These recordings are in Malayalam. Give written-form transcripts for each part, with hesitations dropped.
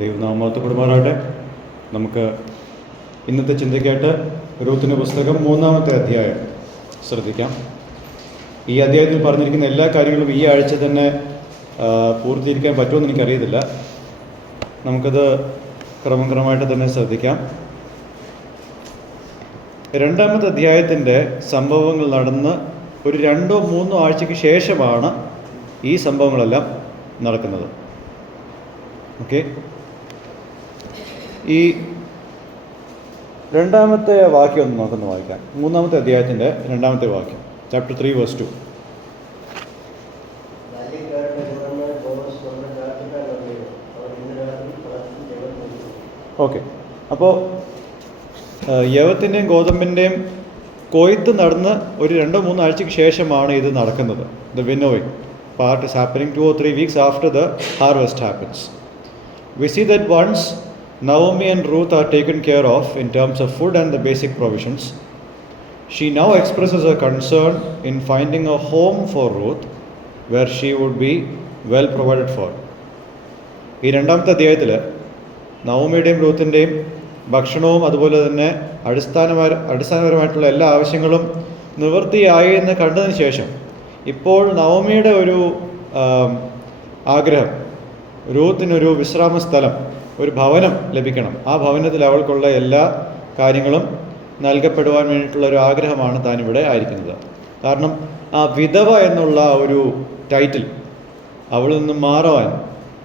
ദൈവനാമത്തെ നമുക്ക് ഇന്നത്തെ ചിന്തയ്ക്കായിട്ട് രൂത്തിന്റെ പുസ്തകം 3-ാമത്തെ അധ്യായം ശ്രദ്ധിക്കാം. ഈ അധ്യായത്തിൽ പറഞ്ഞിരിക്കുന്ന എല്ലാ കാര്യങ്ങളും ഈ ആഴ്ച തന്നെ പൂർത്തീകരിക്കാൻ പറ്റുമെന്ന് എനിക്കറിയത്തില്ല. നമുക്കത് ക്രമമായിട്ട് തന്നെ ശ്രദ്ധിക്കാം. 2-ാമത്തെ അധ്യായത്തിൻ്റെ സംഭവങ്ങൾ നടന്ന് ഒരു 2-3 ആഴ്ചയ്ക്ക് ശേഷമാണ് ഈ സംഭവങ്ങളെല്ലാം നടക്കുന്നത്. ഓക്കെ, ഈ 2-ാമത്തെ വാക്യം ഒന്ന് നമുക്കൊന്ന് വായിക്കാം. 3-ാമത്തെ അധ്യായത്തിൻ്റെ 2-ാമത്തെ വാക്യം, ചാപ്റ്റർ 3 verse 2. ഓക്കെ, അപ്പോൾ യവത്തിൻ്റെയും ഗോതമ്പിൻ്റെയും കൊയ്ത്ത് നടന്ന് ഒരു 2-3 ആഴ്ചയ്ക്ക് ശേഷമാണ് ഇത് നടക്കുന്നത്. The winnowing part is happening 2 or 3 weeks after the harvest happens. We see that once Naomi and Ruth are taken care of in terms of food and the basic provisions, she now expresses her concern in finding a home for Ruth where she would be well provided for. ഈ 2-ാമത്തെ അധ്യായത്തിൽ നവോമിയുടെയും റൂത്തിൻ്റെയും ഭക്ഷണവും അതുപോലെ തന്നെ അടിസ്ഥാനപരമായിട്ടുള്ള എല്ലാ ആവശ്യങ്ങളും നിവൃത്തിയായി എന്ന് കണ്ടതിന് ശേഷം ഇപ്പോൾ നവോമിയുടെ ഒരു ആഗ്രഹം, രൂത്തിനൊരു വിശ്രാമ സ്ഥലം, ഒരു ഭവനം ലഭിക്കണം. ആ ഭവനത്തിൽ അവൾക്കുള്ള എല്ലാ കാര്യങ്ങളും നൽകപ്പെടുവാൻ വേണ്ടിയിട്ടുള്ള ഒരു ആഗ്രഹമാണ് താനിവിടെ ആയിരിക്കുന്നത്. കാരണം ആ വിധവ എന്നുള്ള ഒരു ടൈറ്റിൽ അവളിൽ നിന്ന് മാറുവാൻ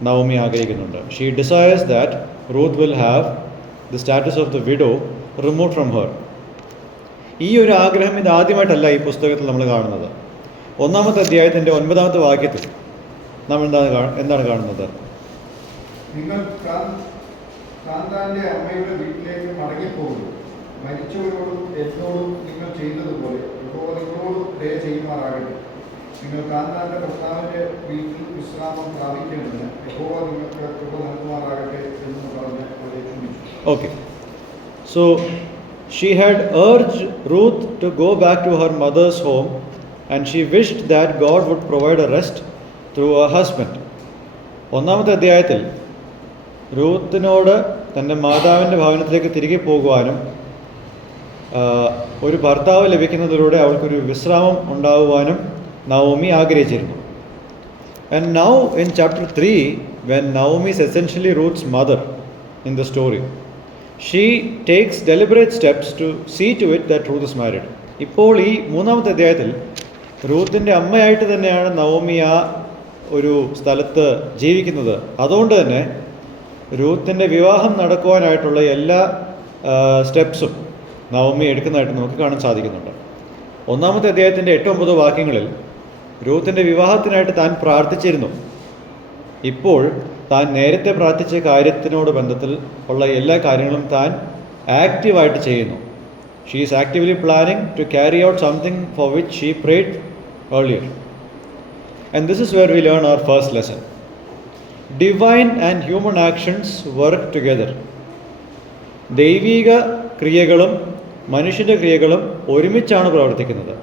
നവോമി ആഗ്രഹിക്കുന്നുണ്ട്. She desires that Ruth will have the status of the widow remove from her. ഈ ഒരു ആഗ്രഹം ഇതാദ്യമായിട്ടല്ല ഈ പുസ്തകത്തിൽ നമ്മൾ കാണുന്നത്. 1-ാമത്തെ അധ്യായത്തിൻ്റെ 9-ാമത്തെ വാക്യത്തിൽ നമ്മൾ എന്താണ് കാണുന്നത്? നിങ്ങൾ താന്താന്റെ അമ്മയുടെ വീട്ടിലേക്ക് മടങ്ങിപ്പോകുന്നു. മരിച്ചവരോടും എന്നോടും നിങ്ങൾ ചെയ്യുന്നതുപോലെ യഹോവ നിങ്ങളോടും ദയ ചെയ്യുമാറാകട്ടെ. നിങ്ങൾ താന്താന്റെ ഭർത്താവിന്റെ വീട്ടിൽ വിശ്രാമം പ്രാപിക്കേണ്ടതിന് യഹോവ നിങ്ങൾക്ക് കൃപ നൽകുമാറാകട്ടെ എന്ന് പറഞ്ഞ് അവരെ ക്ഷണിച്ചു. Okay, so she had urged Ruth to go back to her mother's home and she wished that God would provide a rest through her husband. 1-ാമത്തെ അധ്യായത്തിൽ റൂത്തിനോട് തൻ്റെ മാതാവിൻ്റെ ഭവനത്തിലേക്ക് തിരികെ പോകുവാനും ഒരു ഭർത്താവ് ലഭിക്കുന്നതിലൂടെ അവൾക്കൊരു വിശ്രാമം ഉണ്ടാകുവാനും നവോമി ആഗ്രഹിച്ചിരുന്നു. And now in chapter 3, when Naomi is essentially Ruth's mother in the story, she takes deliberate steps to see to it that Ruth is married. ഇപ്പോൾ ഈ 3-ാമത്തെ അധ്യായത്തിൽ റൂത്തിൻ്റെ അമ്മയായിട്ട് തന്നെയാണ് നവോമി ആ ഒരു സ്ഥലത്ത് ജീവിക്കുന്നത്. അതുകൊണ്ട് തന്നെ റൂത്തിൻ്റെ വിവാഹം നടക്കുവാനായിട്ടുള്ള എല്ലാ സ്റ്റെപ്സും നവോമി എടുക്കുന്നതായിട്ട് നമുക്ക് കാണാൻ സാധിക്കുന്നുണ്ട്. 1-ാമത്തെ അധ്യായത്തിൻ്റെ 8-9 വാക്യങ്ങളിൽ റൂത്തിൻ്റെ വിവാഹത്തിനായിട്ട് താൻ പ്രാർത്ഥിച്ചിരുന്നു. ഇപ്പോൾ താൻ നേരത്തെ പ്രാർത്ഥിച്ച കാര്യത്തിനോട് ബന്ധത്തിൽ ഉള്ള എല്ലാ കാര്യങ്ങളും താൻ ആക്റ്റീവായിട്ട് ചെയ്യുന്നു. She is actively planning to carry out something for which she prayed earlier. And this is where we learn our first lesson. Divine and human actions work together. ദൈവിക ക്രിയകളും മനുഷ്യൻ്റെ ക്രിയകളും ഒരുമിച്ചാണ് പ്രവർത്തിക്കുന്നത്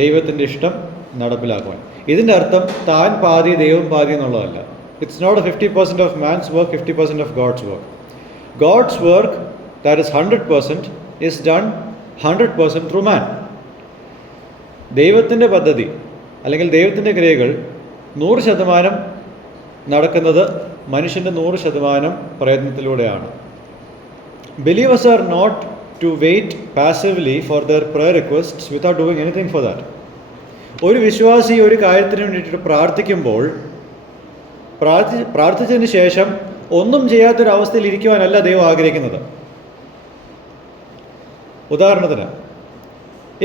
ദൈവത്തിൻ്റെ ഇഷ്ടം നടപ്പിലാക്കുവാൻ. ഇതിൻ്റെ അർത്ഥം താൻ പാതി ദൈവം പാതി എന്നുള്ളതല്ല. It's not 50% of man's work, 50% of God's work. God's work that is 100% is done 100% through man. ദൈവത്തിൻ്റെ പദ്ധതി അല്ലെങ്കിൽ ദൈവത്തിൻ്റെ ക്രിയകൾ 100% നടക്കുന്നത് മനുഷ്യൻ്റെ 100% പ്രയത്നത്തിലൂടെയാണ്. Believers are not to wait passively for their prayer requests without doing anything for that. ഒരു വിശ്വാസി ഒരു കാര്യത്തിന് വേണ്ടിയിട്ട് പ്രാർത്ഥിക്കുമ്പോൾ പ്രാർത്ഥിച്ചതിന് ശേഷം ഒന്നും ചെയ്യാത്തൊരവസ്ഥയിൽ ഇരിക്കുവാനല്ല ദൈവം ആഗ്രഹിക്കുന്നത്. ഉദാഹരണത്തിന്,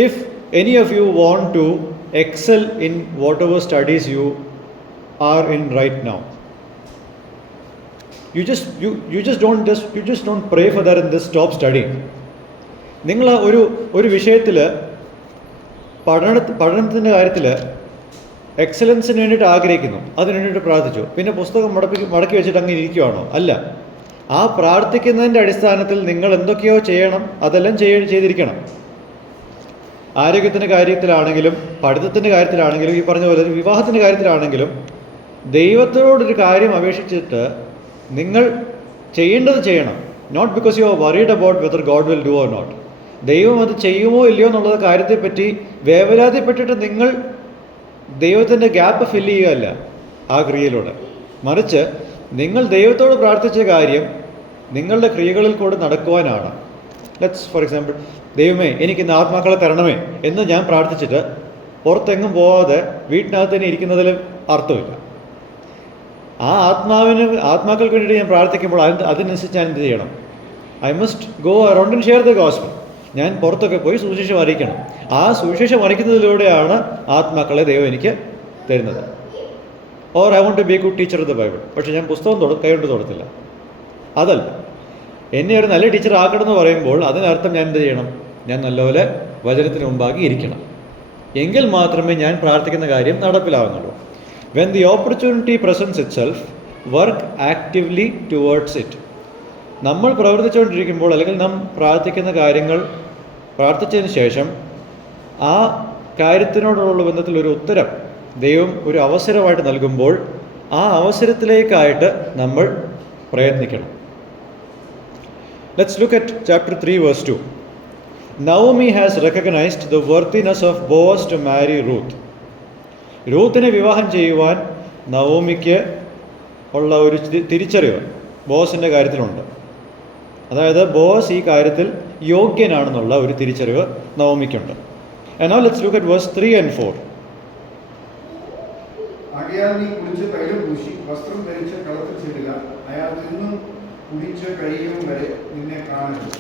if any of you want to excel in whatever studies you are in right now, you just don't pray for that and just stop studying. നിങ്ങൾ ഒരു വിഷയത്തിൽ പഠനത്തിൻ്റെ കാര്യത്തിൽ എക്സലൻസിന് വേണ്ടിയിട്ട് ആഗ്രഹിക്കുന്നു, അതിന് വേണ്ടിയിട്ട് പ്രാർത്ഥിച്ചു, പിന്നെ പുസ്തകം മടക്കി വെച്ചിട്ട് അങ്ങനെ ഇരിക്കുവാണോ? അല്ല. ആ പ്രാർത്ഥിക്കുന്നതിൻ്റെ അടിസ്ഥാനത്തിൽ നിങ്ങൾ എന്തൊക്കെയോ ചെയ്യണം, അതെല്ലാം ചെയ്തിരിക്കണം. ആരോഗ്യത്തിൻ്റെ കാര്യത്തിലാണെങ്കിലും പഠിത്തത്തിൻ്റെ കാര്യത്തിലാണെങ്കിലും ഈ പറഞ്ഞ പോലെ വിവാഹത്തിൻ്റെ കാര്യത്തിലാണെങ്കിലും ദൈവത്തോടൊരു കാര്യം അപേക്ഷിച്ചിട്ട് നിങ്ങൾ ചെയ്യേണ്ടത് ചെയ്യണം. Not because you are worried about whether God will do or not. ദൈവം അത് ചെയ്യുമോ ഇല്ലയോ എന്നുള്ള കാര്യത്തെപ്പറ്റി വേവലാതിപ്പെട്ടിട്ട് നിങ്ങൾ ദൈവത്തിൻ്റെ ഗ്യാപ്പ് ഫില്ല് ചെയ്യുകയല്ല ആ ക്രിയയിലൂടെ. മറിച്ച് നിങ്ങൾ ദൈവത്തോട് പ്രാർത്ഥിച്ച കാര്യം നിങ്ങളുടെ ക്രിയകളിൽ കൂടെ നടക്കുവാനാണ്. ലെറ്റ്സ് ഫോർ എക്സാമ്പിൾ, ദൈവമേ എനിക്കിന്ന് ആത്മാക്കളെ തരണമേ എന്ന് ഞാൻ പ്രാർത്ഥിച്ചിട്ട് പുറത്തെങ്ങും പോവാതെ വീട്ടിനകത്ത് തന്നെ ഇരിക്കുന്നതിൽ അർത്ഥമില്ല. ആ ആത്മാക്കൾക്ക് വേണ്ടിയിട്ട് ഞാൻ പ്രാർത്ഥിക്കുമ്പോൾ അതിനനുസരിച്ച് ഞാൻ എന്ത് ചെയ്യണം? I must go around and share the gospel. ഞാൻ പുറത്തൊക്കെ പോയി സുവിശേഷം അറിയിക്കണം. ആ സുവിശേഷം അറിയിക്കുന്നതിലൂടെയാണ് ആത്മാക്കളെ ദൈവം എനിക്ക് തരുന്നത്. Or I want to be a good teacher of the Bible. പക്ഷേ ഞാൻ പുസ്തകം കൈകൊണ്ട് തൊടത്തില്ല. അതല്ല, എന്നെ ഒരു നല്ല ടീച്ചർ ആക്കണമെന്ന് പറയുമ്പോൾ അതിനർത്ഥം ഞാൻ എന്ത് ചെയ്യണം? ഞാൻ നല്ലപോലെ വചനത്തിന് മുമ്പാകെ ഇരിക്കണം. എങ്കിൽ മാത്രമേ ഞാൻ പ്രാർത്ഥിക്കുന്ന കാര്യം നടപ്പിലാവുന്നുള്ളൂ. When the opportunity presents itself, work actively towards it. നമ്മൾ പ്രവർത്തിച്ചുകൊണ്ടിരിക്കുമ്പോൾ അല്ലെങ്കിൽ നാം പ്രാർത്ഥിക്കുന്ന കാര്യങ്ങൾ പ്രാർത്ഥിച്ചതിന് ശേഷം ആ കാര്യത്തിനോടുള്ള ബന്ധത്തിൽ ഒരു ഉത്തരം ദൈവം ഒരു അവസരമായിട്ട് നൽകുമ്പോൾ ആ അവസരത്തിലേക്കായിട്ട് നമ്മൾ പ്രയത്നിക്കണം. Let's look at chapter 3 verse 2. Naomi has recognized the worthiness of Boaz to marry Ruth. രൂത്തിനെ വിവാഹം ചെയ്യുവാൻ നവോമിക്ക് ഉള്ള ഒരു തിരിച്ചറിവ് ബോസിൻ്റെ കാര്യത്തിലുണ്ട്. അതായത് ബോസ് ഈ കാര്യത്തിൽ യോഗ്യനാണെന്നുള്ള ഒരു തിരിച്ചറിവ് നവോമിക്കുണ്ട്. And now let's look at verse 3 and 4. ആകയാൽ നീ കുളിച്ച് തൈലം പൂശി വസ്ത്രം ധരിച്ച് കളത്തിൽ ചെല്ലുക. അയാൾ തിന്നും കുടിച്ച് കഴിയും വരെ നിന്നെ കാണരുത്.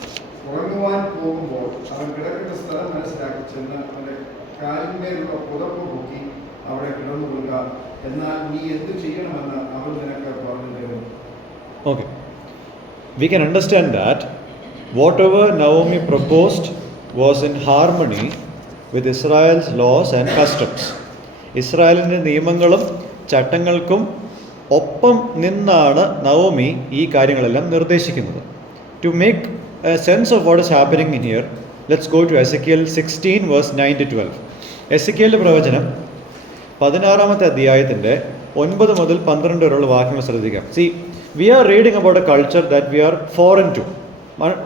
ഉറങ്ങുവാൻ പോകുമ്പോൾ അവൻ കിടക്കേണ്ട സ്ഥലം മനസ്സിലാക്കി ചെന്ന് അവൻ്റെ കാലിന്മേലുള്ള പുതപ്പ് പൊക്കി അവിടെ കിടന്നുകൊള്ളുക. എന്നാൽ നീ എന്ത് ചെയ്യണമെന്ന് അവൻ നിനക്ക് പറഞ്ഞു തരും. Okay, we can understand that whatever Naomi proposed was in harmony with Israel's laws and customs. ഇസ്രായേലിൻ്റെ നിയമങ്ങളും ചട്ടങ്ങൾക്കും ഒപ്പം നിന്നാണ് നവോമി ഈ കാര്യങ്ങളെല്ലാം നിർദ്ദേശിക്കുന്നത്. To make a sense of what is happening in here, let's go to Ezekiel 16 verse 9 to 12. എസെക്കിയേലിൻ്റെ പ്രവചനം 16-ാമത്തെ അധ്യായത്തിൻ്റെ 9 മുതൽ 12 വരെയുള്ള വാക്യങ്ങൾ ശ്രദ്ധിക്കാം. See, we are reading about a culture that we are foreign to.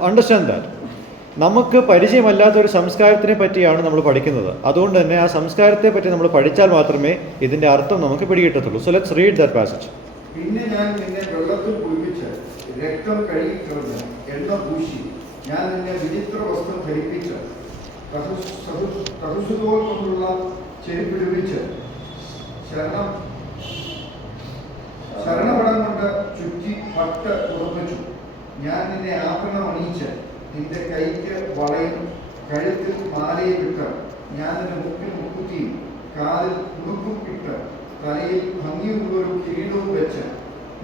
Understand that. നമുക്ക് പരിചയമല്ലാത്ത ഒരു സംസ്കാരത്തിനെ പറ്റിയാണ് നമ്മൾ പഠിക്കുന്നത്. അതുകൊണ്ട് തന്നെ ആ സംസ്കാരത്തെ പറ്റി നമ്മൾ പഠിച്ചാൽ മാത്രമേ ഇതിൻ്റെ അർത്ഥം നമുക്ക് പിടികിട്ടത്തുള്ളൂ. So let's read that passage. പിന്നെ ഞാൻ നിന്നെ വെള്ളത്തിൽ കുളിപ്പിച്ച് രക്തം കഴുകിക്കളഞ്ഞ് എണ്ണ പൂശി ഞാൻ നിന്നെ വിചിത്ര വസ്ത്രം ധരിപ്പിച്ച് കഹുസുതോൽ കൊണ്ടുള്ള ചെരുപ്പിടിപ്പിച്ച് ശരണപടം കൊണ്ട് ചുറ്റി പട്ട് ഉറപ്പിച്ചു. ഞാൻ നിന്നെ ആഭരണം അണിയിച്ച് നിന്റെ കൈക്ക് വളയും കഴുത്തിൽ മാലയും ഇട്ട് ഞാൻ നിന്റെ മുക്കിൽ മുക്കുത്തിയും കാതിൽ ഉടുപ്പും ഇട്ട് തലയിൽ ഭംഗിയുള്ളൊരു കിരീടവും വെച്ച്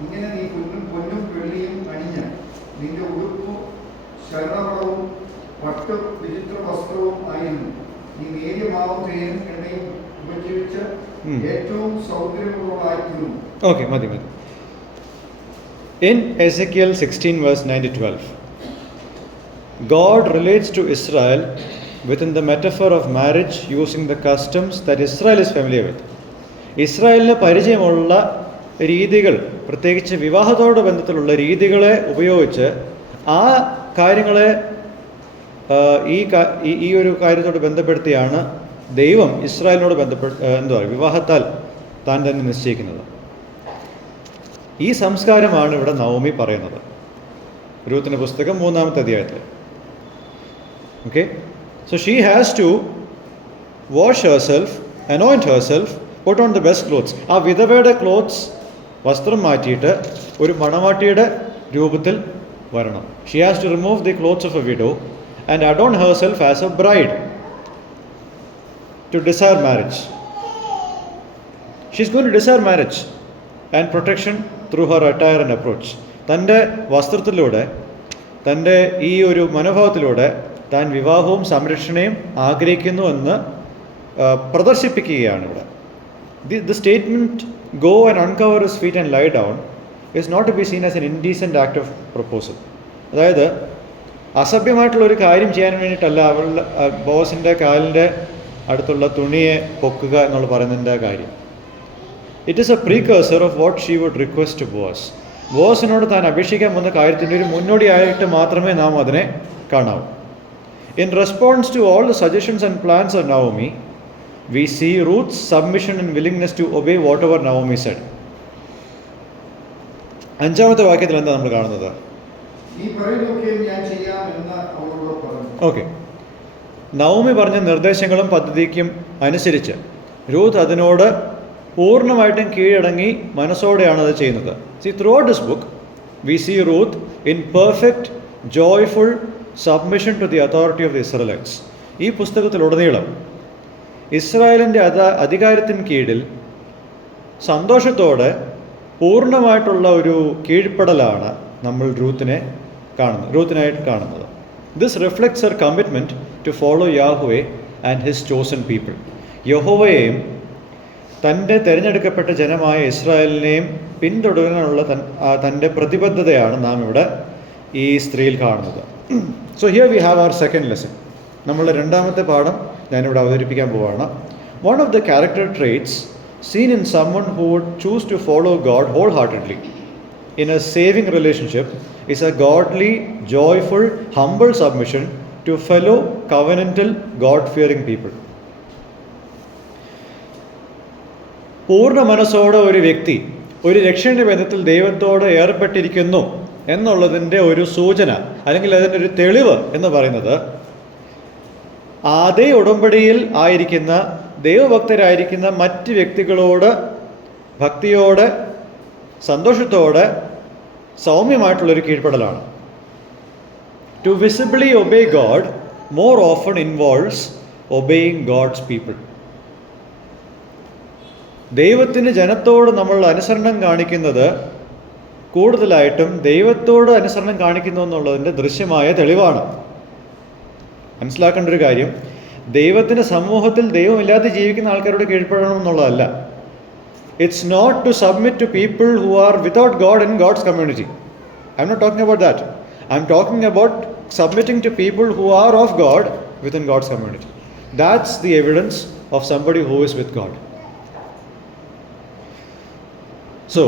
ഇങ്ങനെ നീ പൊന്നും വെള്ളിയും അണിഞ്ഞ് നിന്റെ ഉടുപ്പും ശരണപടവും പട്ട് വിചിത്ര വസ്ത്രവും ആയിരുന്നു. നീ നേരിയ മാവും തേനും എണ്ണയും ഉപജീവിച്ച് ഏറ്റവും സൗന്ദര്യമുള്ളതായിരുന്നു. ഓക്കെ, മതി. In Ezekiel 16 verse 9 to 12, God relates to Israel within the metaphor of marriage using the customs that Israel is familiar with. ഇസ്രായേലിന് പരിചയമുള്ള രീതികൾ, പ്രത്യേകിച്ച് വിവാഹത്തോട് ബന്ധത്തിലുള്ള രീതികളെ ഉപയോഗിച്ച് ആ കാര്യങ്ങളെ ഈ ഒരു കാര്യത്തോട് ബന്ധപ്പെടുത്തിയാണ് ദൈവം ഇസ്രായേലിനോട് വിവാഹത്താൽ താൻ തന്നെ നിശ്ചയിക്കുന്നത്. ഈ സംസ്കാരമാണ് ഇവിടെ നവോമി പറയുന്നത് രൂത്തിന്റെ പുസ്തകം 3-ാമത്തെ അധ്യായത്തിൽ. Okay, so she has to wash herself, anoint herself, put on the best clothes. ആ വിധവയുടെ ക്ലോത്ത്സ്, വസ്ത്രം മാറ്റിയിട്ട് ഒരു മണവാട്ടിയുടെ രൂപത്തിൽ വരണം. She has to remove the clothes of a widow and adorn herself as a bride to desire marriage. She is going to desire marriage and protection through her attire and approach. തൻ്റെ വസ്ത്രത്തിലൂടെ, തൻ്റെ ഈ ഒരു മനോഭാവത്തിലൂടെ താൻ വിവാഹവും സംരക്ഷണയും ആഗ്രഹിക്കുന്നു എന്ന് പ്രദർശിപ്പിക്കുകയാണ് ഇവിടെ. The statement go and uncover his feet and lie down is not to be seen as an indecent act of proposal. അതായത് അസഭ്യമായിട്ടുള്ളൊരു കാര്യം ചെയ്യാൻ വേണ്ടിയിട്ടല്ല അവളുടെ ബോസിൻ്റെ കാലിൻ്റെ അടുത്തുള്ള തുണിയെ പൊക്കുക എന്നുള്ള പറയുന്നതിൻ്റെ കാര്യം. It is a precursor of what she would request to Boaz. ബോസിനോട് താൻ അപേക്ഷിക്കാൻ വന്ന കാര്യത്തിൻ്റെ ഒരു മുന്നോടിയായിട്ട് മാത്രമേ നാം അതിനെ കാണാവൂ. In response to all the suggestions and plans of Naomi, we see Ruth's submission and willingness to obey whatever Naomi said. 5-ാമത്തെ വാക്യത്തിൽ എന്താ നമ്മൾ കാണുന്നത്? ഓക്കെ, നവോമി പറഞ്ഞ നിർദ്ദേശങ്ങളും പദ്ധതിക്കും അനുസരിച്ച് രൂത്ത് അതിനോട് പൂർണ്ണമായിട്ടും കീഴടങ്ങി മനസ്സോടെയാണ് അത് ചെയ്യുന്നത്. See, throughout this book we see Ruth in perfect joyful submission to the authority of the Israelites. ഈ പുസ്തകത്തിലുടനീളം ഇസ്രായേലിൻ്റെ അധികാരത്തിന് കീഴിൽ സന്തോഷത്തോടെ പൂർണ്ണമായിട്ടുള്ള ഒരു കീഴ്പ്പെടലാണ് നമ്മൾ റൂത്തിനായിട്ട് കാണുന്നത്. This reflects her commitment to follow Yahweh and his chosen people. യഹോവയെയും തൻ്റെ തിരഞ്ഞെടുക്കപ്പെട്ട ജനമായ ഇസ്രായേലിനെയും പിന്തുടരാനുള്ള തൻ്റെ പ്രതിബദ്ധതയാണ് നാം ഇവിടെ ഈ സ്ത്രീയിൽ കാണുന്നത്. So here we have our second lesson. നമ്മളുടെ 2-ാമത്തെ പാഠം ഞാനിവിടെ അവതരിപ്പിക്കാൻ പോവുകയാണ്. One of the character traits seen in someone who would choose to follow God wholeheartedly in a saving relationship is a godly, joyful, humble submission to fellow covenantal, God-fearing people. പൂർണ്ണ മനസ്സോടെ ഒരു വ്യക്തി ഒരു രക്ഷയുടെ ബന്ധത്തിൽ ദൈവത്തോട് ഏർപ്പെട്ടിരിക്കുന്നു എന്നുള്ളതിൻ്റെ ഒരു സൂചന അല്ലെങ്കിൽ അതിൻ്റെ ഒരു തെളിവ് എന്ന് പറയുന്നത് അതേ ഉടമ്പടിയിൽ ആയിരിക്കുന്ന ദൈവഭക്തരായിരിക്കുന്ന മറ്റ് വ്യക്തികളോട് ഭക്തിയോടെ സന്തോഷത്തോടെ സൗമ്യമായിട്ടുള്ളൊരു കീഴ്പ്പെടലാണ്. To visibly obey God more often involves obeying God's people. ദൈവത്തിന് ജനത്തോട് നമ്മൾ അനുസരണം കാണിക്കുന്നത് കൂടുതലായിട്ടും ദൈവത്തോട് അനുസരണം കാണിക്കുന്നു എന്നുള്ളതിൻ്റെ ദൃശ്യമായ തെളിവാണ്. മനസ്സിലാക്കേണ്ട ഒരു കാര്യം, ദൈവത്തിൻ്റെ സമൂഹത്തിൽ ദൈവമില്ലാതെ ജീവിക്കുന്ന ആൾക്കാരോട് കീഴ്പ്പെടണം എന്നുള്ളതല്ല. It's not to submit to people who are without God in God's community. I'm not talking about that. I'm talking about submitting to people who are of God within God's community. That's the evidence of somebody who is with God. So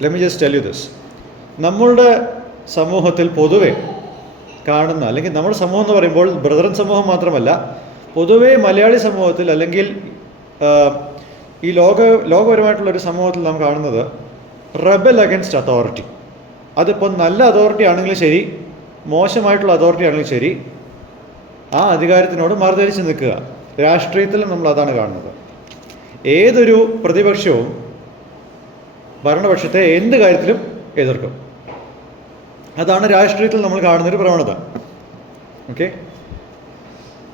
let me just tell you this. നമ്മളുടെ സമൂഹത്തിൽ പൊതുവെ കാണുന്ന, അല്ലെങ്കിൽ നമ്മുടെ സമൂഹം എന്ന് പറയുമ്പോൾ ബ്രദറൻ സമൂഹം മാത്രമല്ല, പൊതുവേ മലയാളി സമൂഹത്തിൽ അല്ലെങ്കിൽ ഈ ലോകപരമായിട്ടുള്ളൊരു സമൂഹത്തിൽ നാം കാണുന്നത് റെബൽ അഗൻസ്റ്റ് അതോറിറ്റി. അതിപ്പോൾ നല്ല അതോറിറ്റി ആണെങ്കിലും ശരി, മോശമായിട്ടുള്ള അതോറിറ്റി ആണെങ്കിലും ശരി, ആ അധികാരത്തിനോട് മറുതലിച്ച് നിൽക്കുക. രാഷ്ട്രീയത്തിലും നമ്മൾ അതാണ് കാണുന്നത്. ഏതൊരു പ്രതിപക്ഷവും ഭരണപക്ഷത്തെ എന്ത് കാര്യത്തിലും എതിർക്കും. അതാണ് രാഷ്ട്രീയത്തിൽ നമ്മൾ കാണുന്നൊരു പ്രവണത. ഓക്കെ,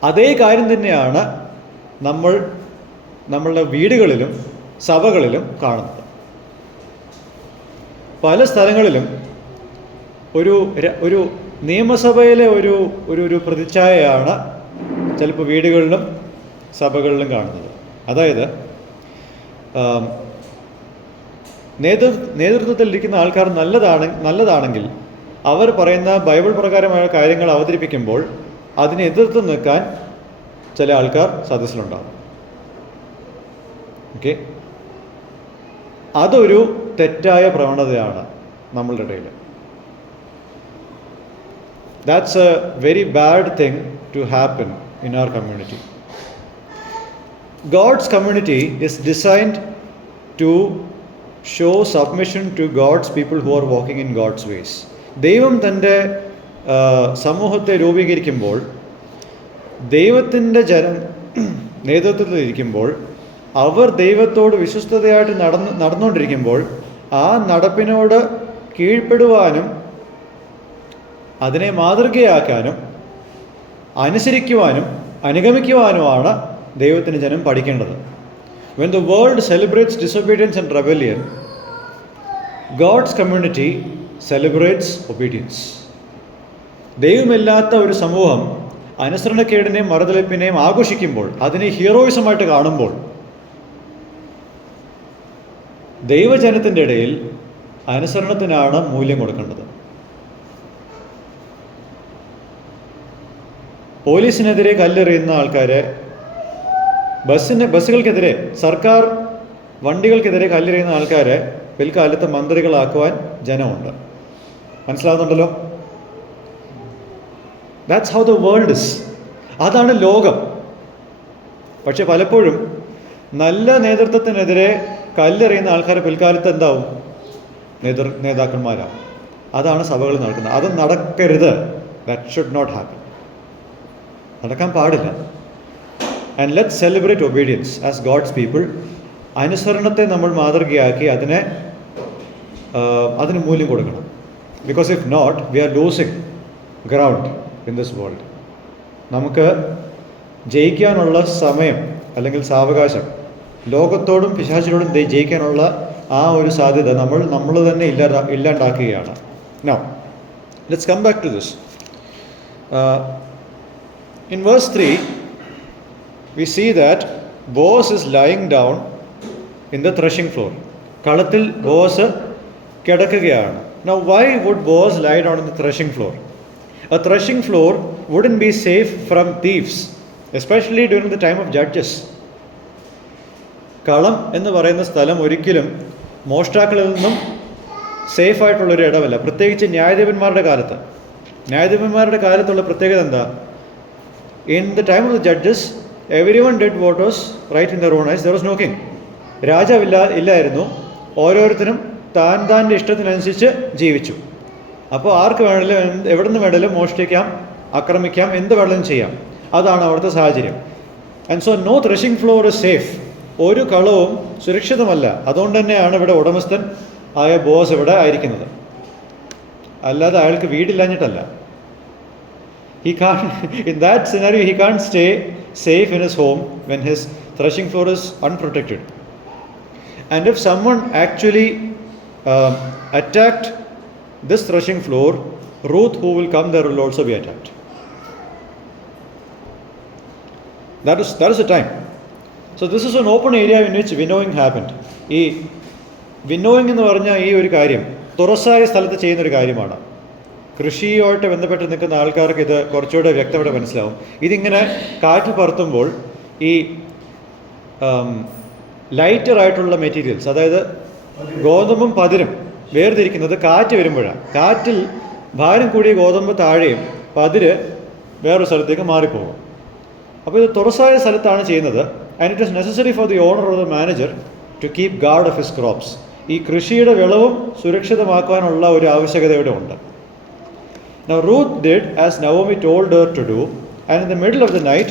അതേ കാര്യം തന്നെയാണ് നമ്മളുടെ വീടുകളിലും സഭകളിലും കാണുന്നത്. പല സ്ഥലങ്ങളിലും ഒരു നിയമസഭയിലെ ഒരു പ്രതിച്ഛായയാണ് ചിലപ്പോൾ വീടുകളിലും സഭകളിലും കാണുന്നത്. അതായത് നേതൃത്വത്തിലിരിക്കുന്ന ആൾക്കാർ നല്ലതാണെങ്കിൽ അവർ പറയുന്ന ബൈബിൾ പ്രകാരമായ കാര്യങ്ങൾ അവതരിപ്പിക്കുമ്പോൾ അതിനെ എതിർത്ത് നിൽക്കാൻ ചില ആൾക്കാർ സദസ്സിലുണ്ടാകും. ഓക്കെ, അതൊരു തെറ്റായ പ്രവണതയാണ് നമ്മളുടെ ഇടയിൽ. That's a very bad thing to happen in our community. God's community is designed to show submission to God's people who are walking in God's ways. ദൈവം തൻ്റെ സമൂഹത്തെ രൂപീകരിക്കുമ്പോൾ ദൈവത്തിൻ്റെ നേതൃത്വത്തിലിരിക്കുമ്പോൾ അവർ ദൈവത്തോട് വിശ്വസ്തതയായിട്ട് നടന്നുകൊണ്ടിരിക്കുമ്പോൾ ആ നടപ്പിനോട് കീഴ്പ്പെടുവാനും അതിനെ മാതൃകയാക്കാനും അനുസരിക്കുവാനും അനുഗമിക്കുവാനുമാണ് ദൈവത്തിൻ്റെ ജനം പഠിക്കേണ്ടത്. When the world celebrates disobedience and rebellion, God's community celebrates obedience. ദൈവമില്ലാത്ത ഒരു സമൂഹം അനുസരണക്കേടിനെയും മറുതലിപ്പിനെയും ആഘോഷിക്കുമ്പോൾ, അതിനെ ഹീറോയിസമായിട്ട് കാണുമ്പോൾ, ദൈവജനത്തിൻ്റെ ഇടയിൽ അനുസരണത്തിനാണ് മൂല്യം കൊടുക്കേണ്ടത്. പോലീസിനെതിരെ കല്ലെറിയുന്ന ആൾക്കാരെ, ബസ്സുകൾക്കെതിരെ, സർക്കാർ വണ്ടികൾക്കെതിരെ കല്ലെറിയുന്ന ആൾക്കാരെ പിൽക്കാലത്ത് മന്ത്രികളാക്കുവാൻ ജനമുണ്ട്. മനസ്സിലാവുന്നുണ്ടല്ലോ? That's how the world is. അതാണ് ലോകം. പക്ഷെ പലപ്പോഴും നല്ല നേതൃത്വത്തിനെതിരെ കല്ലെറിയുന്ന ആൾക്കാർ പിൽക്കാലത്ത് എന്താവും? നേതാക്കന്മാരാവും. അതാണ് സഭകളിൽ നടക്കുന്നത്. അത് നടക്കരുത്. That should not happen. നടക്കാൻ പാടില്ല. And let celebrate obedience as God's people. അനുസരണത്തെ നമ്മൾ മാതൃകയാക്കി അതിന് മൂല്യം കൊടുക്കണം. Because if not, we are losing ground in this world. നമുക്ക് ജയിക്കാനുള്ള സമയം അല്ലെങ്കിൽ സാവകാശം, ലോകത്തോടും പിശാചിനോടും ജയിക്കാനുള്ള ആ ഒരു സാധ്യത നമ്മൾ തന്നെ ഇല്ലാണ്ടാക്കുകയാണ്. Now, let's come back to this. In verse 3, we see that Boaz is lying down in the threshing floor. കളത്തിൽ ബോസ് കിടക്കുകയാണ്. Now, why would Boaz lie down in the threshing floor? A threshing floor wouldn't be safe from thieves, especially during the time of judges. കളം എന്ന് പറയുന്ന സ്ഥലം ഒരിക്കലും മോഷ്ടാക്കളിൽ നിന്നും സേഫായിട്ടുള്ളൊരു ഇടമല്ല, പ്രത്യേകിച്ച് ന്യായാധിപന്മാരുടെ കാലത്ത്. ന്യായാധിപന്മാരുടെ കാലത്തുള്ള പ്രത്യേകത എന്താ? In the time of the judges everyone did what was right in their own eyes. There was no king. ഇല്ലായിരുന്നു. ഓരോരുത്തരും താൻ്റെ ഇഷ്ടത്തിനനുസരിച്ച് ജീവിച്ചു. അപ്പോൾ ആർക്ക് വേണമെങ്കിലും എവിടെ നിന്ന് വേണമെങ്കിലും മോഷ്ടിക്കാം, ആക്രമിക്കാം, എന്ത് വേണമെങ്കിലും ചെയ്യാം. അതാണ് അവിടുത്തെ സാഹചര്യം. And so no threshing floor is safe. ഒരു കളവും സുരക്ഷിതമല്ല. അതുകൊണ്ട് തന്നെയാണ് ഇവിടെ ഉടമസ്ഥൻ ആയ ബോസ് ഇവിടെ ആയിരിക്കുന്നത്. അല്ലാതെ അയാൾക്ക് വീടില്ലാഞ്ഞിട്ടല്ല. In that scenario, he can't stay safe in his home when his threshing floor is unprotected. And if someone actually attacked this threshing floor, Ruth, who will come there, will also be attacked. That is the time. So this is an open area in which winnowing happened. ഈ വിന്നോയിങ് എന്ന് പറഞ്ഞാൽ ഈ ഒരു കാര്യം തുറസായ സ്ഥലത്ത് ചെയ്യുന്നൊരു കാര്യമാണ്. കൃഷിയുമായിട്ട് ബന്ധപ്പെട്ട് നിൽക്കുന്ന ആൾക്കാർക്ക് ഇത് കുറച്ചുകൂടെ വ്യക്തമായിട്ട് മനസ്സിലാവും. ഇതിങ്ങനെ കാറ്റിൽ പറത്തുമ്പോൾ ഈ ലൈറ്ററായിട്ടുള്ള മെറ്റീരിയൽസ്, അതായത് ഗോതമ്പും പതിരും വേർതിരിക്കുന്നത് കാറ്റ് വരുമ്പോഴാണ്. കാറ്റിൽ ഭാരം കൂടിയ ഗോതമ്പ് താഴെയും പതിര് വേറൊരു സ്ഥലത്തേക്ക് മാറിപ്പോകും. അപ്പോൾ ഇത് തുറസായ സ്ഥലത്താണ് ചെയ്യുന്നത്. And it is necessary for the owner or the manager to keep guard of his crops. ഈ കൃഷിയുടെ വിളവും സുരക്ഷിതമാക്കാനുള്ള ഒരു ആവശ്യകത ഇവിടെ ഉണ്ട്. Now Ruth did as Naomi told her to do, and in the middle of the night,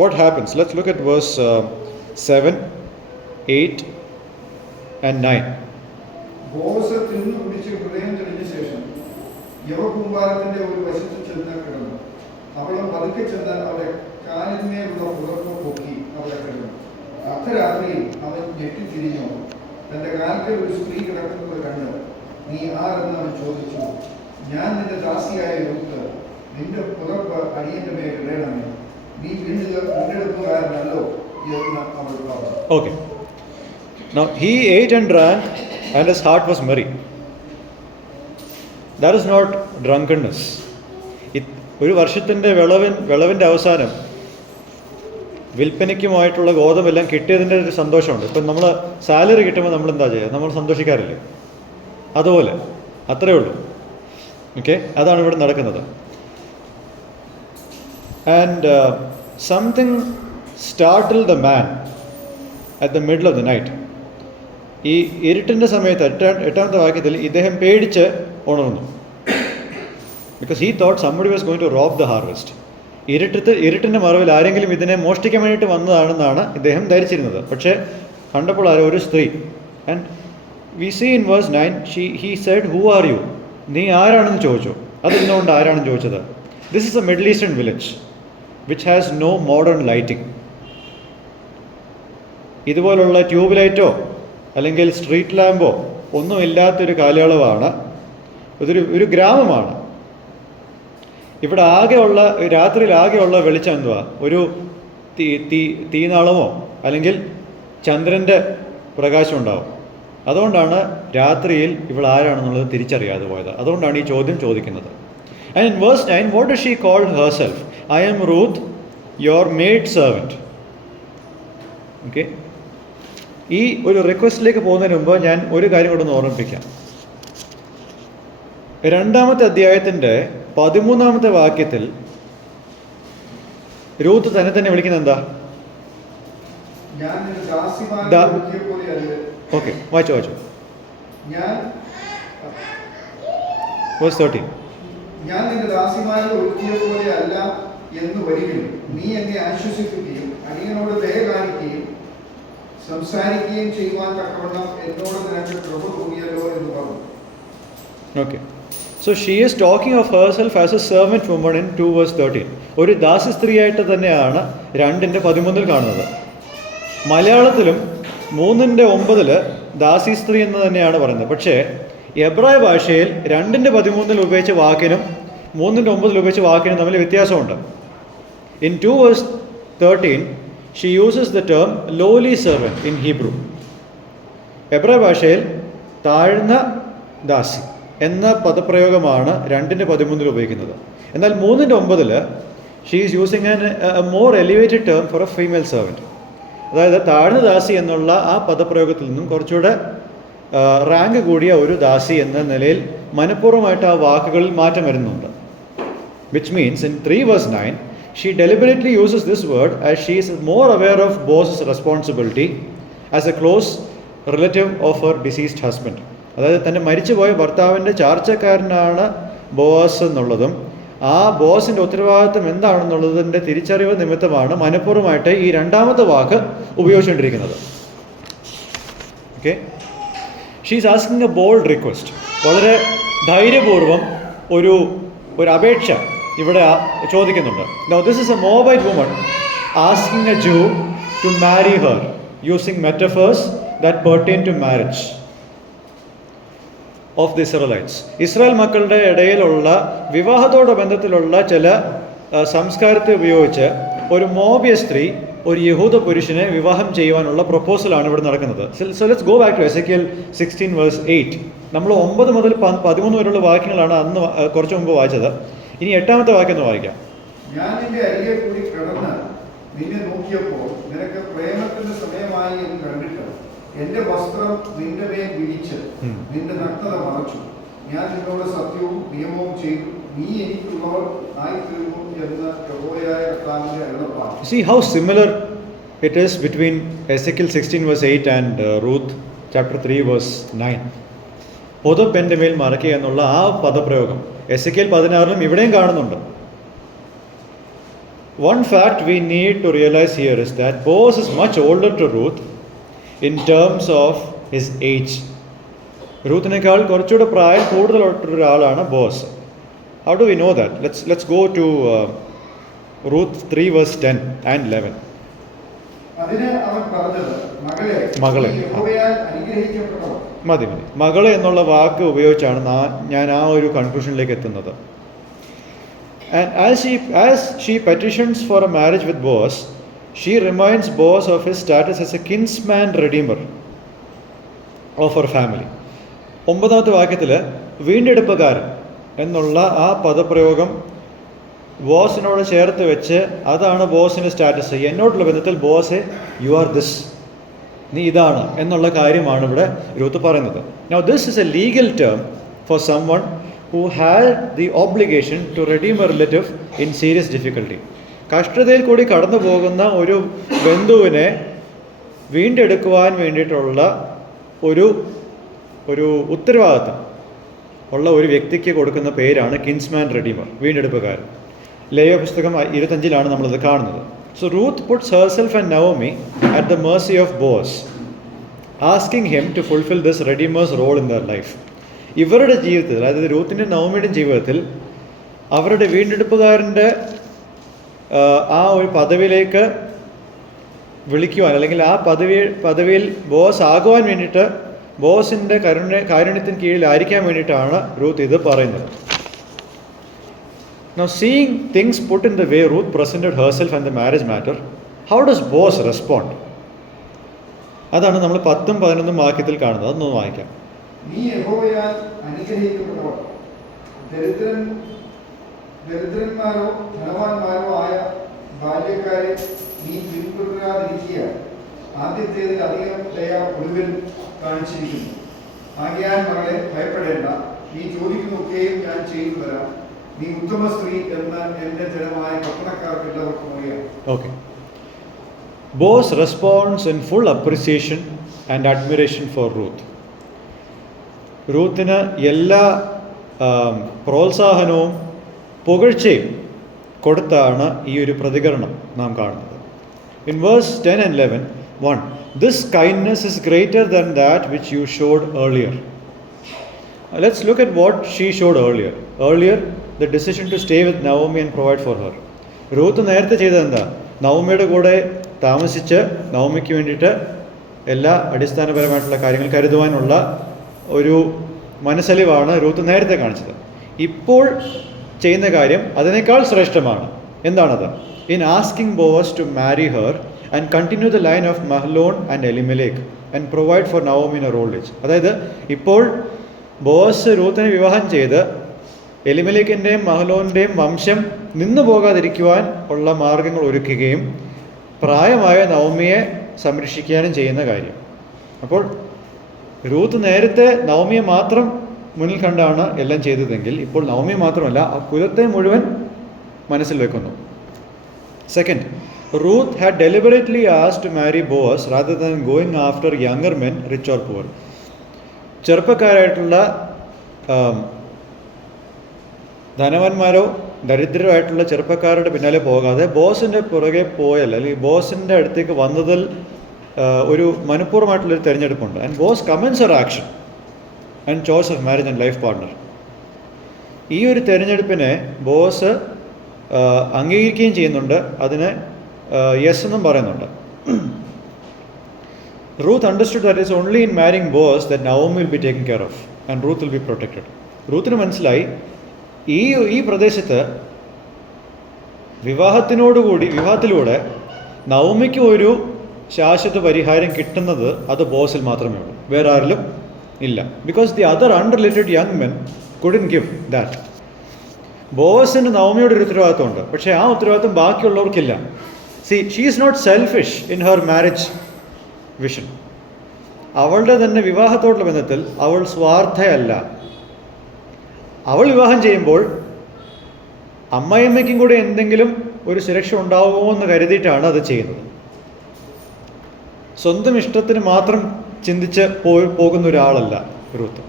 what happens? Let's look at verse 7, 8 and 9. Boss തിന്നു കുടിച്ച് ഹൃദയം തെളിഞ്ഞ ശേഷം യവകൂമ്പാരത്തിന്റെ ഒരു വശത്ത് ചെന്ന് കിടന്നു. അവളും പതുക്കെ ചെന്ന് അവളെ കാലിന്മേലുള്ള പുതപ്പ് പൊക്കി അവളെ കിടന്നു. അർദ്ധരാത്രിയിൽ അവൻ ഞെട്ടിത്തിരിഞ്ഞു. തന്റെ കാലത്തിൽ ഒരു സ്ത്രീ കിടക്കുന്നത് കണ്ട്, നീ ആരെന്ന് അവൻ ചോദിച്ചു. ഞാൻ നിന്റെ ദാസിയായ രൂത്ത്, നിന്റെ പുതപ്പ് അടിയന്റെ മേൽ ഇടണമേ, നീ വീണ്ടെടുപ്പുകാരനല്ലോ എന്ന് അവൾ പറഞ്ഞു. Okay. Now he ate and drank, and his heart was merry. That is not drunkenness. ഒരു വർഷത്തിൻ്റെ വിളവിൻ്റെ അവസാനം വിൽപ്പനയ്ക്കുമായിട്ടുള്ള ഗോതമ്പെല്ലാം കിട്ടിയതിൻ്റെ ഒരു സന്തോഷമുണ്ട്. ഇപ്പം നമ്മൾ സാലറി കിട്ടുമ്പോൾ നമ്മൾ എന്താ ചെയ്യുക? നമ്മൾ സന്തോഷിക്കാറില്ലേ? അതുപോലെ അത്രയേ ഉള്ളൂ. ഓക്കെ, അതാണ് ഇവിടെ നടക്കുന്നത്. And something startled the man at the middle of the night. ഈ ഇരുട്ടിൻ്റെ സമയത്ത് എട്ടാമത്തെ വാക്യത്തിൽ ഇദ്ദേഹം പേടിച്ച് ഉണർന്നു. Because he thought somebody was going to rob the harvest. ഇരുട്ടിൻ്റെ മറവിൽ ആരെങ്കിലും ഇതിനെ മോഷ്ടിക്കാൻ വേണ്ടിയിട്ട് വന്നതാണെന്നാണ് ഇദ്ദേഹം ധരിച്ചിരുന്നത്. പക്ഷേ കണ്ടപ്പോൾ ഒരു സ്ത്രീ. And we see in verse 9 he said, who are you? നീ ആരാണെന്ന് ചോദിച്ചു. അതെന്തുകൊണ്ട് ആരാണെന്ന് ചോദിച്ചത്? This is a middle eastern village which has no modern lighting. ഇതുപോലുള്ള ട്യൂബ് ലൈറ്റോ അല്ലെങ്കിൽ സ്ട്രീറ്റ് ലാമ്പോ ഒന്നുമില്ലാത്തൊരു കാലയളവാണ്. ഒരു ഗ്രാമമാണ്. ഇവിടെ ആകെയുള്ള രാത്രിയിൽ ആകെയുള്ള വെളിച്ചം എന്തുവാ? ഒരു തീനാളമോ അല്ലെങ്കിൽ ചന്ദ്രൻ്റെ പ്രകാശം ഉണ്ടാവും. അതുകൊണ്ടാണ് രാത്രിയിൽ ഇവൾ ആരാണെന്നുള്ളത് തിരിച്ചറിയാതെ പോയത്. അതുകൊണ്ടാണ് ഈ ചോദ്യം ചോദിക്കുന്നത്. And in verse 9, what does she called herself? I am Ruth, your maid servant. Okay, ഈ ഒരു റിക്വസ്റ്റിലേക്ക് പോകുന്നതിന് മുമ്പ് ഞാൻ ഒരു കാര്യം കൂടെ ഒന്ന് ഓർമ്മിപ്പിക്കാം. 2-ാമത്തെ അധ്യായത്തിൻ്റെ 13-ാമത്തെ വാക്യത്തിൽ രൂത്ത് തന്നെ വിളിക്കുന്നത് എന്താ? ഞാൻ നിന്റെ ദാസിമാരെ ഒഴുക്കിയപോലെയല്ല. ഓക്കെ, വായിച്ചോ. ഞാൻ വേഴ്സ് 13. ഞാൻ നിന്റെ ദാസിമാരെ ഒഴുക്കിയപോലെ അല്ല എന്ന് വരികയും നീ എന്നെ ആശ്വസിപ്പിക്കുകയും അടിയനോട് ദയ കാണിക്കുകയും സംസാരിക്കുകയും ചെയ്യുവാൻ തക്കവണ്ണം എന്നോട് നിനക്ക് കൃപ തോന്നിയല്ലോ എന്ന് പറഞ്ഞു. Okay. So she is talking of herself as a servant woman in 2 verse 13. ഒരു ദാസി സ്ത്രീയായിട്ട് തന്നെയാണ് 2:13 കാണുന്നത്. മലയാളത്തിലും 3:9 ദാസി സ്ത്രീ എന്ന് തന്നെയാണ് പറയുന്നത്. പക്ഷേ എബ്രായ ഭാഷയിൽ 2:13 ഉപയോഗിച്ച വാക്കിനും 3:9 ഉപയോഗിച്ച വാക്കിനും തമ്മിൽ വ്യത്യാസമുണ്ട്. In 2 verse 13 she uses the term lowly servant in Hebrew. എബ്രായ ഭാഷയിൽ താഴ്ന്ന ദാസി എന്ന പദപ്രയോഗമാണ് 2:13 ഉപയോഗിക്കുന്നത്. എന്നാൽ 3:9 she is using a more elevated term for a female servant. അതായത് താഴ്ന്ന ദാസി എന്നുള്ള ആ പദപ്രയോഗത്തിൽ നിന്നും കുറച്ചുകൂടെ റാങ്ക് കൂടിയ ഒരു ദാസി എന്ന നിലയിൽ മനഃപൂർവ്വമായിട്ട് ആ വാക്കുകളിൽ മാറ്റം വരുന്നുണ്ട്. Which means in 3 verse 9 she deliberately uses this word as she is more aware of Boaz's responsibility as a close relative of her deceased husband. അതായത് തൻ്റെ മരിച്ചുപോയ ഭർത്താവിൻ്റെ ചാർച്ചക്കാരനാണ് ബോവാസ് എന്നുള്ളതും ആ ബോസിൻ്റെ ഉത്തരവാദിത്വം എന്താണെന്നുള്ളതിൻ്റെ തിരിച്ചറിവ് നിമിത്തമാണ് മനഃപൂർവ്വമായിട്ട് ഈ 2-ാമത്തെ വാക്ക് ഉപയോഗിച്ചുകൊണ്ടിരിക്കുന്നത്. Okay, she's asking a bold request. വളരെ ധൈര്യപൂർവ്വം ഒരു അപേക്ഷ ഇവിടെ ചോദിക്കുന്നുണ്ട്. Now this is a Moabite woman asking a Jew to marry her using metaphors that pertain to marriage of the Israelites. Israel മക്കളുടെ ഇടയിലുള്ള വിവാഹത്തോട് ബന്ധത്തിലുള്ള ചില സംസ്കാരത്തെ ഉപയോഗിച്ച് ഒരു മോബിയ സ്ത്രീ ഒരു യഹൂദ പുരുഷനെ വിവാഹം ചെയ്യുവാനുള്ള പ്രപ്പോസലാണ് ഇവിടെ നടക്കുന്നത്. So let's go back to Ezekiel 16 verse 8. നമ്മൾ 9 മുതൽ 13 വരെയുള്ള വാക്യങ്ങളാണ് അന്ന് കുറച്ച് മുമ്പ് വായിച്ചത്. ഇനി 8-ാമത്തെ വാക്യം ഒന്ന് വായിക്കാം. ഞാൻ നിന്റെ അരികെ കൂടി കിടന്ന് നിന്നെ നോക്കിയപ്പോൾ നിനക്ക് പ്രേമത്തിന്റെ സമയമായി എന്ന് കണ്ടിട്ട് എന്റെ വസ്ത്രം നിന്റെ മേൽ വിരിച്ച് നിന്റെ നഗ്നത മറച്ചു. ഞാൻ നിന്നോട് സത്യവും നിയമവും ചെയ്തു, നീ എനിക്കുള്ളവർ ആയിത്തീർന്നു എന്ന് യഹോവയായ കർത്താവിന്റെ അരുളപ്പാട്. See how similar it is between Ezekiel 16 verse 8 and Ruth chapter 3 verse 9. പുതപ്പെൻ്റെ മേൽ മറയ്ക്കുക എന്നുള്ള ആ പദപ്രയോഗം എസെക്കിയേൽ 16 ഇവിടെയും കാണുന്നുണ്ട്. One fact we need to realize here is that Boaz is much older to Ruth in terms of his age. റൂത്തിനേക്കാൾ കുറച്ചുകൂടെ പ്രായം കൂടുതലൊരാളാണ് boss. How do we know that? Let's go to Ruth 3 verse 10 and 11. അതിന് അവൻ പറഞ്ഞത്, മകളെ മതി മകളെ എന്നുള്ള വാക്ക് ഉപയോഗിച്ചാണ് ഞാൻ ആ ഒരു കൺക്ലൂഷനിലേക്ക് എത്തുന്നത്. And as she petitions for a marriage with Boaz, she reminds Boaz of his status as a kinsman redeemer of her family. 9-ാമത്തെ വാക്യത്തിൽ വീണ്ടെടുപ്പുകാരൻ എന്നുള്ള ആ പദപ്രയോഗം ബോസിനോട് ചേർത്ത് വെച്ച് അതാണ് ബോസിൻ്റെ സ്റ്റാറ്റസ്. എന്നോടുള്ള ബന്ധത്തിൽ ബോസെ യു ആർ ദിസ്, നീ ഇതാണ് എന്നുള്ള കാര്യമാണ് ഇവിടെ രൂത്ത് പറയുന്നത്. Now this is a legal term for someone who had the obligation to redeem a relative in serious difficulty. കഷ്ടതയിൽ കൂടി കടന്നു പോകുന്ന ഒരു ബന്ധുവിനെ വീണ്ടെടുക്കുവാൻ വേണ്ടിയിട്ടുള്ള ഒരു ഉത്തരവാദിത്തം ഉള്ള ഒരു വ്യക്തിക്ക് കൊടുക്കുന്ന പേരാണ് കിൻസ്മാൻ റെഡീമർ, വീണ്ടെടുപ്പുകാരൻ. ലേവ്യ പുസ്തകം 25 നമ്മളത് കാണുന്നത്. So Ruth puts herself and Naomi at the mercy of Boaz, asking him to fulfill this redeemer's role in their life. ഇവരുടെ ജീവിതത്തിൽ, അതായത് രൂത്തിൻ്റെ നവമിയുടെയും ജീവിതത്തിൽ അവരുടെ വീണ്ടെടുപ്പുകാരൻ്റെ ആ ഒരു പദവിയിലേക്ക് വിളിക്കുവാൻ, അല്ലെങ്കിൽ ആ പദവിയിൽ ബോസ് ആകുവാൻ വേണ്ടിയിട്ട്, ബോസിൻ്റെ കാരുണ്യത്തിന് കീഴിലായിരിക്കാൻ വേണ്ടിയിട്ടാണ് റൂത്ത് ഇത് പറയുന്നത്. Now seeing things put in the way Ruth presented herself and the marriage matter, how does Boaz respond? അതാണ് നമ്മൾ 10ഉം 11ഉം വാക്യത്തിൽ കാണുന്നത്. അതൊന്ന് വായിക്കാം. നീ യഹോവയാൽ അനുഗ്രഹിക്കപ്പെട്ടവർ, ദരിദ്രന്മാരോ ധനവാന്മാരോ ആയ ബാല്യക്കാരെ നീ പിന്തുടരാതിരിക്കുക. ആദ്യത്തേതിൽ അധികം ദയ ഒടുവിൽ കാണിച്ചിരിക്കുന്നു. ആകയാൽ മകളെ ഭയപ്പെടേണ്ട, നീ ചോദിക്കുന്നതൊക്കെയും ഞാൻ ചെയ്തു തരാം. നീ ഉത്തമ സ്ത്രീ എന്ന് എന്റെ ജനമായ പട്ടണക്കാർക്ക് എല്ലാവർക്കും അറിയാം. Okay. Boaz responds in full appreciation and admiration for Ruth. റൂത്തിന് എല്ലാ പ്രോത്സാഹനവും പുകഴ്ചയും കൊടുത്താണ് ഈ ഒരു പ്രതികരണം നാം കാണുന്നത്. In verse 10 and 11, 1. This kindness is greater than that which you showed earlier. Let's look at what she showed earlier. Earlier, the decision to stay with Naomi and provide for her. Ruth നേരത്തെ ചെയ്തത് എന്താ? നവോമിയുടെ കൂടെ താമസിച്ച് നവോമിക്ക് വേണ്ടിയിട്ട് എല്ലാ അടിസ്ഥാനപരമായിട്ടുള്ള കാര്യങ്ങൾ കരുതുവാനുള്ള ഒരു മനസ്സലിവാണ് റൂത്ത് നേരത്തെ കാണിച്ചത്. ഇപ്പോൾ ചെയ്യുന്ന കാര്യം അതിനേക്കാൾ ശ്രേഷ്ഠമാണ്. എന്താണത്? In asking Boaz to marry her and continue the line of Mahlon and Elimelech and provide for Naomi in her old age. അതായത് ഇപ്പോൾ ബോസ് റൂത്തിനെ വിവാഹം ചെയ്ത് എലിമലേക്കിൻ്റെയും മഹ്ലോൻ്റെയും വംശം നിന്നു പോകാതിരിക്കുവാൻ ഉള്ള മാർഗങ്ങൾ ഒരുക്കുകയും പ്രായമായ നവമിയെ സംരക്ഷിക്കാനും ചെയ്യുന്ന കാര്യം. അപ്പോൾ റൂത്ത് നേരത്തെ നവമിയെ മാത്രം മുന്നിൽ കണ്ടാണ് എല്ലാം ചെയ്തതെങ്കിൽ ഇപ്പോൾ നവമിയെ മാത്രമല്ല ആ കുലത്തെ മുഴുവൻ മനസ്സിൽ വെക്കുന്നു. Second, Ruth had deliberately asked to marry Boaz rather than going after younger men, rich or poor. ചെറുപ്പക്കാരായിട്ടുള്ള ധനവാന്മാരോ ദരിദ്രരോ ആയിട്ടുള്ള ചെറുപ്പക്കാരുടെ പിന്നാലെ പോകാതെ ബോസിൻ്റെ പുറകെ പോയാൽ അല്ലെങ്കിൽ ബോസിൻ്റെ അടുത്തേക്ക് വന്നതിൽ ഒരു മനഃപൂർവ്വമായിട്ടുള്ളൊരു തിരഞ്ഞെടുപ്പുണ്ട്. And Boaz commends her action and choice of marriage and life partner. ഈ ഒരു തിരഞ്ഞെടുപ്പിനെ ബോസ് അംഗീകരിക്കുകയും ചെയ്യുന്നുണ്ട്, അതിന് യെസ് എന്നും പറയുന്നുണ്ട്. Ruth understood that it's only in marrying Boaz that Naomi will be taken care of and Ruth will be protected. റൂത്തിന് മനസ്സിലായി ഈ പ്രദേശത്ത് വിവാഹത്തിലൂടെ നവോമിക്ക് ഒരു ശാശ്വത പരിഹാരം കിട്ടുന്നത് അത് ബോസിൽ മാത്രമേ ഉള്ളൂ, വേറെ ആരിലും ഇല്ല. Because the other unrelated young men couldn't give that. ബോസിന് നവോമിയുടെ ഒരു ഉത്തരവാദിത്വമുണ്ട്, പക്ഷേ ആ ഉത്തരവാദിത്വം ബാക്കിയുള്ളവർക്കില്ല. She is not selfish in her marriage vision. അവളുടെ തന്നെ വിവാഹത്തോടുള്ള ബന്ധത്തിൽ അവൾ സ്വാർത്ഥയല്ല. അവൾ വിവാഹം ചെയ്യുമ്പോൾ അമ്മയമ്മയ്ക്കും കൂടെ എന്തെങ്കിലും ഒരു സുരക്ഷ ഉണ്ടാവുമോ എന്ന് കരുതിയിട്ടാണ് അത് ചെയ്യുന്നത്. സ്വന്തം ഇഷ്ടത്തിന് മാത്രം ചിന്തിച്ച് പോകുന്ന ഒരാളല്ല Ruth.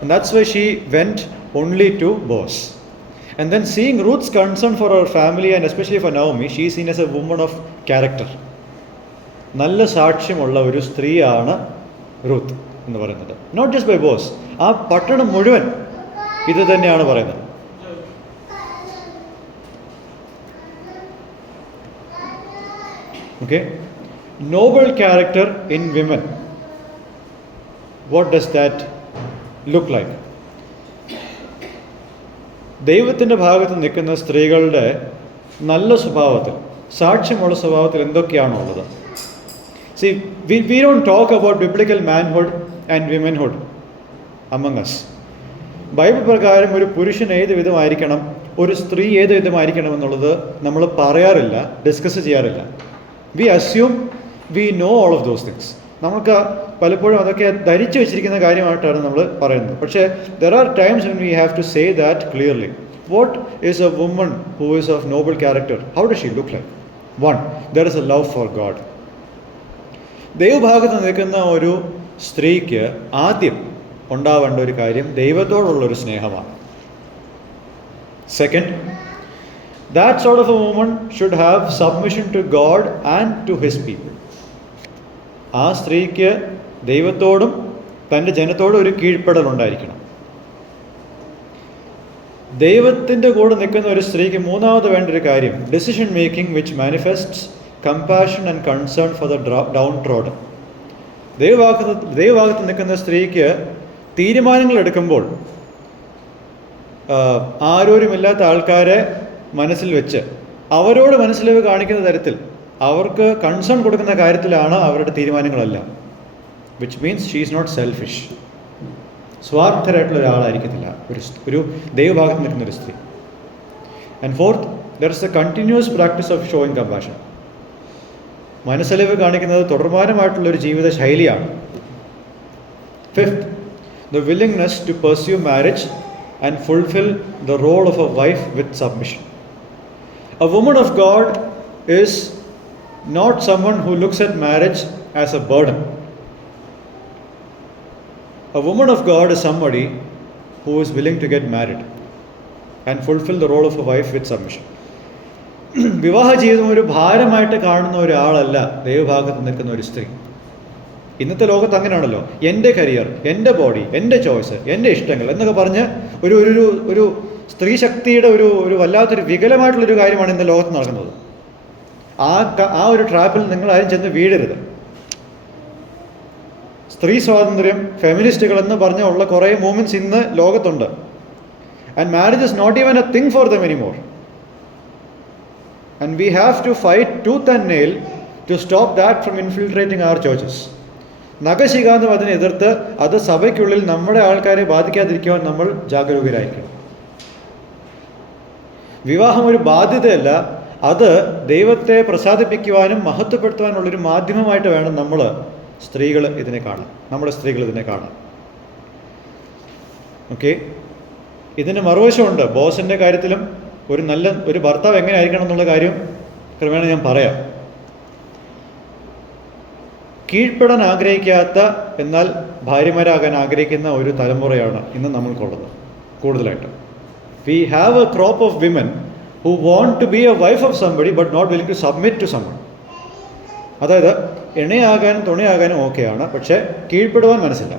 And that's why she went only to Boaz. And then seeing Ruth's concern for her family and especially for Naomi, she is seen as a woman of character. നല്ല സാക്ഷ്യമുള്ള ഒരു സ്ത്രീയാണ് റൂത്ത് എന്ന് പറയുന്നത്. നോട്ട് ജസ്റ്റ് ബൈ ബോസ്, ആ പട്ടണം മുഴുവൻ ഇത് തന്നെയാണ് പറയുന്നത്. Okay, Noble character in women. What does that look like? ദൈവത്തിൻ്റെ ഭാഗത്ത് നിൽക്കുന്ന സ്ത്രീകളുടെ നല്ല സ്വഭാവത്തിൽ, സാക്ഷ്യമുള്ള സ്വഭാവത്തിൽ എന്തൊക്കെയാണോ ഉള്ളത്? See, we don't talk about biblical manhood and womanhood among us. Bible പ്രകാരം ഒരു പുരുഷൻ ഏത് വിധമായിരിക്കണം, ഒരു സ്ത്രീ ഏത് വിധമായിരിക്കണം എന്നുള്ളത് നമ്മൾ പറയാറില്ല, ഡിസ്കസ് ചെയ്യാറില്ല. V assume we know all of those things. നമുക്ക് പലപ്പോഴും അതൊക്കെ ധരിച്ചു വെച്ചിരിക്കുന്ന കാര്യമായിട്ടാണ് നമ്മൾ പറയുന്നത്. പക്ഷേ there are times when we have to say that clearly. What is a woman who is of noble character? How does she look like? One, there is a love for God. ദൈവഭാഗത്ത് നിൽക്കുന്ന ഒരു സ്ത്രീക്ക് ആദ്യം ഉണ്ടാവേണ്ട ഒരു കാര്യം ദൈവത്തോടുള്ളൊരു സ്നേഹമാണ്. Second, that sort of a woman should have submission to God and to his people. ആ സ്ത്രീക്ക് ദൈവത്തോടും തൻ്റെ ജനത്തോടും ഒരു കീഴ്പ്പെടൽ ഉണ്ടായിരിക്കണം. ദൈവത്തിൻ്റെ കൂടെ നിൽക്കുന്ന ഒരു സ്ത്രീക്ക് മൂന്നാമത് വേണ്ട ഒരു കാര്യം decision making which manifests compassion and concern for the downtrodden. ദൈവഭാഗത്ത് നിൽക്കുന്ന സ്ത്രീക്ക് തീരുമാനങ്ങൾ എടുക്കുമ്പോൾ ആരോരുമില്ലാത്ത ആൾക്കാരെ മനസ്സിൽ വെച്ച് അവരോട് മനസ്സിലേക്ക് കാണിക്കുന്ന തരത്തിൽ അവർക്ക് കൺസേൺ കൊടുക്കുന്ന കാര്യത്തിലാണ് അവരുടെ തീരുമാനങ്ങളെല്ലാം. Which means she is not selfish. സ്വാർത്ഥരായിട്ടുള്ള ഒരാളായിരിക്കത്തില്ല ഒരു ദൈവഭാഗത്ത് നിൽക്കുന്ന ഒരു സ്ത്രീ. And fourth, there is a continuous practice of showing compassion. മനസ്സലിവ് കാണിക്കുന്നത് തുടർമാനമായിട്ടുള്ളൊരു ജീവിത ശൈലിയാണ്. Fifth, the willingness to pursue marriage and fulfill the role of a wife with submission. A woman of God is not someone who looks at marriage as a burden. A woman of God is somebody who is willing to get married and fulfill the role of a wife with submission. വിവാഹ ജീവിതം ഒരു ഭാരമായിട്ട് കാണുന്ന ഒരാളല്ല ദൈവഭാഗത്ത് നിൽക്കുന്ന ഒരു സ്ത്രീ. ഇന്നത്തെ ലോകത്ത് അങ്ങനെയാണല്ലോ, എൻ്റെ കരിയർ, എൻ്റെ ബോഡി, എൻ്റെ ചോയ്സ്, എൻ്റെ ഇഷ്ടങ്ങൾ എന്നൊക്കെ പറഞ്ഞ് ഒരു ഒരു ഒരു സ്ത്രീ ശക്തിയുടെ ഒരു വല്ലാത്തൊരു വികലമായിട്ടുള്ളൊരു കാര്യമാണ് ഇന്ന് ലോകത്ത് നടക്കുന്നത്. ആ ഒരു ട്രാപ്പിൽ നിങ്ങൾ ആരും ചെന്ന് വീഴരുത്. സ്ത്രീ സ്വാതന്ത്ര്യം, ഫെമിനിസ്റ്റുകൾ എന്ന് പറഞ്ഞ ഉള്ള കുറേ മൂവ്മെൻറ്റ്സ് ഇന്ന് ലോകത്തുണ്ട്. And marriage is not even a thing for them anymore. And we have to fight tooth and nail to stop that from infiltrating our churches. നഖശിഖാന്തം അതിനെ എതിർത്ത് അത് സഭയ്ക്കുള്ളിൽ നമ്മുടെ ആൾക്കാരെ ബാധിക്കാതിരിക്കുവാൻ നമ്മൾ ജാഗരൂകരായിരിക്കണം. വിവാഹം ഒരു ബാധ്യതയല്ല, അത് ദൈവത്തെ പ്രസാദിപ്പിക്കുവാനും മഹത്വപ്പെടുത്തുവാനുള്ളൊരു മാധ്യമമായിട്ട് വേണം നമ്മൾ സ്ത്രീകൾ ഇതിനെ കാണാൻ, നമ്മുടെ സ്ത്രീകൾ ഇതിനെ കാണാൻ. ഓക്കെ, ഇതിന് മറുവശമുണ്ട്. ബോസിൻ്റെ കാര്യത്തിലും ഒരു ഭർത്താവ് എങ്ങനെ ആയിരിക്കണം എന്നുള്ള കാര്യം ക്രമേണ ഞാൻ പറയാം. കീഴ്പ്പെടാൻ ആഗ്രഹിക്കാത്ത എന്നാൽ ഭാര്യമാരാകാൻ ആഗ്രഹിക്കുന്ന ഒരു തലമുറയാണ് ഇന്ന് നമ്മൾക്കുള്ളത് കൂടുതലായിട്ട്. We have A crop of women who want to be a wife of somebody but not willing to submit to someone. അതായത് ഇണയാകാനും തുണയാകാനും ഓക്കെയാണ്, പക്ഷേ കീഴ്പ്പെടുവാൻ മനസ്സില്ല.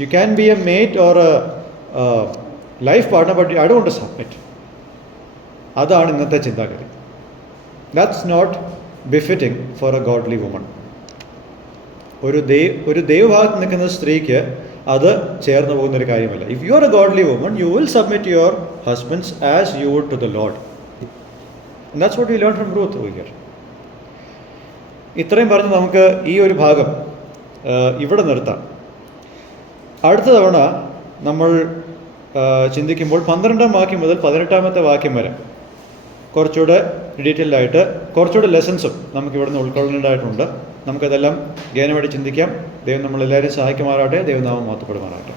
You can be a mate or a life partner but I don't want to submit. അതാണ് ഇന്നത്തെ ചിന്താഗതി. That's not befitting for a godly woman. ഒരു ദൈവഭാഗത്ത് നിൽക്കുന്ന സ്ത്രീക്ക് അത് ചേർന്ന് പോകുന്നൊരു കാര്യമല്ല. If you are a godly woman you will submit your husbands as you would to the lord. That's what we learn from Ruth over here. ഇത്രയും പറഞ്ഞ് നമുക്ക് ഈ ഒരു ഭാഗം ഇവിടെ നിർത്താം. അടുത്ത തവണ നമ്മൾ ചിന്തിക്കുമ്പോൾ 12-ാം വാക്യം മുതൽ 18-ാമത്തെ വാക്യം വരെ കുറച്ചുകൂടെ ഡീറ്റെയിൽഡായിട്ട് കുറച്ചുകൂടെ ലെസൺസും നമുക്ക് ഇവിടുന്ന് ഉൾക്കൊള്ളേണ്ടതായിട്ടുണ്ട്. നമുക്കതെല്ലാം ഗഹനമായിട്ട് ചിന്തിക്കാം. ദൈവം നമ്മളെല്ലാവരും സഹായിക്കുമാറാട്ടെ. ദൈവനാമം മഹത്വപ്പെടുമാറാട്ടെ.